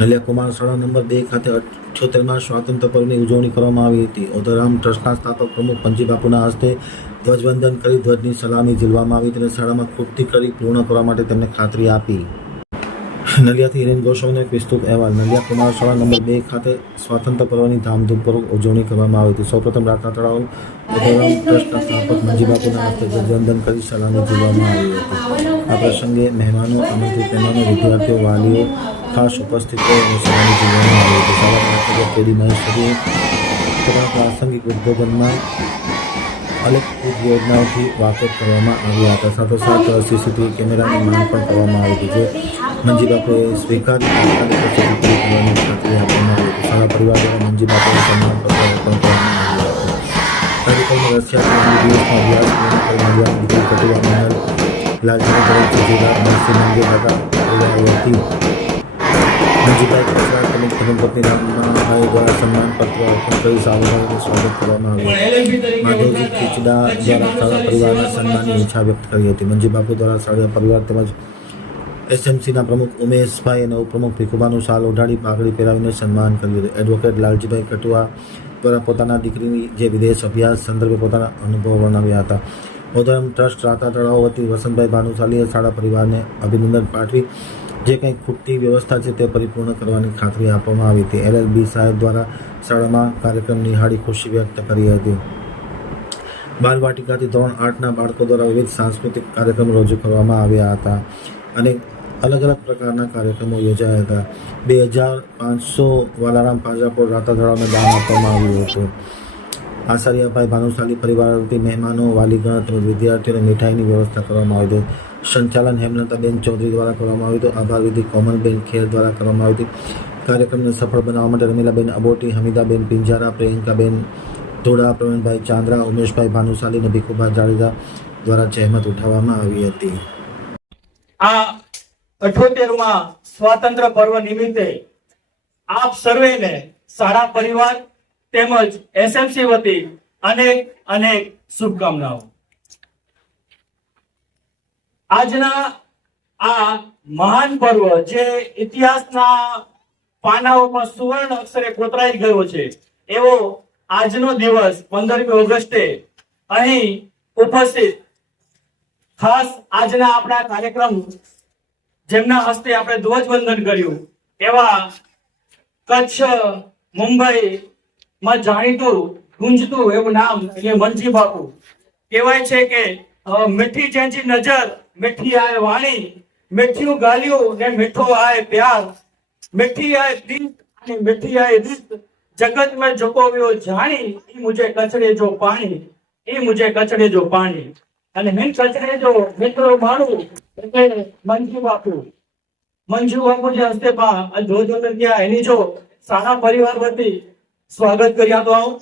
નલિયા કુમાર શાળા નંબર બે ખાતે અઠ્યોતેરમાં સ્વાતંત્ર્ય પર્વની ઉજવણી કરવામાં આવી હતી. ઓધરામ ટ્રસ્ટના સ્થાપક પ્રમુખ પંજી બાપુના હસ્તે ધ્વજવંદન કરી ધ્વજની સલામી ઝીલવામાં આવી તેને શાળામાં ખૂટતી કરી પૂર્ણ કરવા માટે તેમને ખાતરી આપી. નલિયાથી હિરેન ગોસ્વામીનો વિસ્તૃત અહેવાલ. નલિયા કુમાર શાળા નંબર બે ખાતે સ્વાતંત્ર્ય પર્વની ધામધૂમપૂર્વક ઉજવણી કરવામાં આવી હતી. સૌપ્રથમ રાતના તળાવ ઓધરામ ટ્રસ્ટના સ્થાપક મંજીબાપુના હસ્તે ધ્વજવંદન કરી સલામી જોવામાં આવી હતી. આ પ્રસંગે મહેમાનો, આમંત્રિત મહેમાનો, વિદ્યાર્થીઓ, વાલીઓ, ખાસ ઉપસ્થિત રહી સલામી જોવામાં આવી હતી. શાળા પ્રાચાર્ય મહેશ્વરીએ પોતાના પ્રાસંગિક ઉદ્બોધનમાં અનેક યોજનાઓથી વાકેફ કરવામાં આવ્યા હતા. સાથોસાથ સીસીટીવી કેમેરાની માંગ પણ કરવામાં આવી હતી જે મંજીબાપુએ સ્વીકારી તાત્કાલિક અસરથી પૂરી કરવાની આપવામાં આવી હતી. શાળા પરિવાર દ્વારા મંજી બાપુને સન્માનપત્ર અર્પણ કરવામાં આવ્યું હતું. કાર્યક્રમમાં રશિયા દિવસમાં અભ્યાસ પૂર્ણ કરી નલિયાની દીકરી કટુવા મહેલ લાલચંદ તરફથી જિલ્લા નરસિંહ મંદિર હતા. પરિવાર વતી મંજીભાઈ કચરા તેમજ ધર્મપત્ની રામભાઈ દ્વારા સન્માનપત્ર અર્પણ કરી સ્વાગત કરવામાં આવ્યું. માધવજી ખીચડા દ્વારા શાળા પરિવારના સન્માનની ઈચ્છા વ્યક્ત કરી હતી. મંજી બાપુ દ્વારા શાળા પરિવાર તેમજ એસએમસીના પ્રમુખ ઉમેશભાઈ અને ઉપપ્રમુખ ભીખુબાનું શાલ ઓઢાડી પાઘડી પહેરાવીને સન્માન કર્યું હતું. એડવોકેટ લાલજીભાઈ કટુઆ દ્વારા પોતાના દીકરીની જે વિદેશ અભ્યાસ સંદર્ભે પોતાના અનુભવ વર્ણવ્યા હતા. ઓધરમ ટ્રસ્ટ રાતા તળાવ વતી વસંતભાઈ ભાનુશાલીએ શાળા પરિવારને અભિનંદન પાઠવી જે કંઈ ખૂટતી વ્યવસ્થા છે તે પરિપૂર્ણ કરવાની ખાતરી આપવામાં આવી હતી. એલએલબી સાહેબ દ્વારા શાળામાં કાર્યક્રમ નિહાળી ખુશી વ્યક્ત કરી હતી. બાલવાટિકાથી ધોરણ આઠના બાળકો દ્વારા વિવિધ સાંસ્કૃતિક કાર્યક્રમો રજૂ કરવામાં આવ્યા હતા અને અલગ અલગ પ્રકારના કાર્યક્રમો યોજાયા હતા. બે હજાર પાંચસો વાલારામ પાંજરાપોળ રાતા તળાવને દાન આપવામાં આવ્યું હતું. આચાર્યભાઈ ભાનુશાલી પરિવાર વતી મહેમાનો વાલીગણ તેમજ વિદ્યાર્થીઓને મીઠાઈની વ્યવસ્થા કરવામાં આવી હતી. સંચાલન હેમલતાબેન ચૌધરી દ્વારા કરવામાં આવ્યું હતું. આભાર વિધિ કોમનબેન ખેર દ્વારા કરવામાં આવી હતી. કાર્યક્રમને સફળ બનાવવા માટે રમીલાબેન અબોટી, હમીદાબેન પિંજારા, પ્રિયંકાબેન ધોળા પ્રવીણભાઈ ચાંદ્રા, ઉમેશભાઈ ભાનુશાલી અને ભીખુભાઈ જાડેજા દ્વારા જહેમત ઉઠાવવામાં આવી હતી. આ અઠોતેરમાં સ્વાતંત્ર પર્વ નિમિત્તે આપ સર્વેને સારા પરિવાર તેમજ એસએમસી વતી અનેક અનેક શુભકામનાઓ. આજના આ મહાન પર્વ જે ઇતિહાસના પાનાઓમાં સુવર્ણ અક્ષરે કોતરાઈ ગયો છે, એવો આજનો દિવસ પંદરમી ઓગસ્ટે અહીં ઉપસ્થિત ખાસ આજના આપણા કાર્યક્રમ જેમના હસ્તે આપણે ધ્વજવંદન કર્યું, એવા કચ્છ મુંબઈ માં જાણીતું, ગુંજતું એવું નામ એટલે મનજી બાપુ કહેવાય છે કે મીઠી જેંજી નજર, મીઠી આય વાણી મીઠ્યું ગાલ્યું ને મીઠો આય પ્યાર. મીઠી આય દીત અને મીઠી આય રીત. જગત મેં જોકોવ્યો જાણી એ મુજે કચડે જો પાણી એ મુજે કચડે જો પાણી. અને હિન કચડે જો મિત્રો મારું, એટલે મંજુ બાપુ. મંજુ બાપુ જે હસ્તે પા ધ્વજવંદન થયા એની જો સારા પરિવાર વતી સ્વાગત કર્યા તો આવું.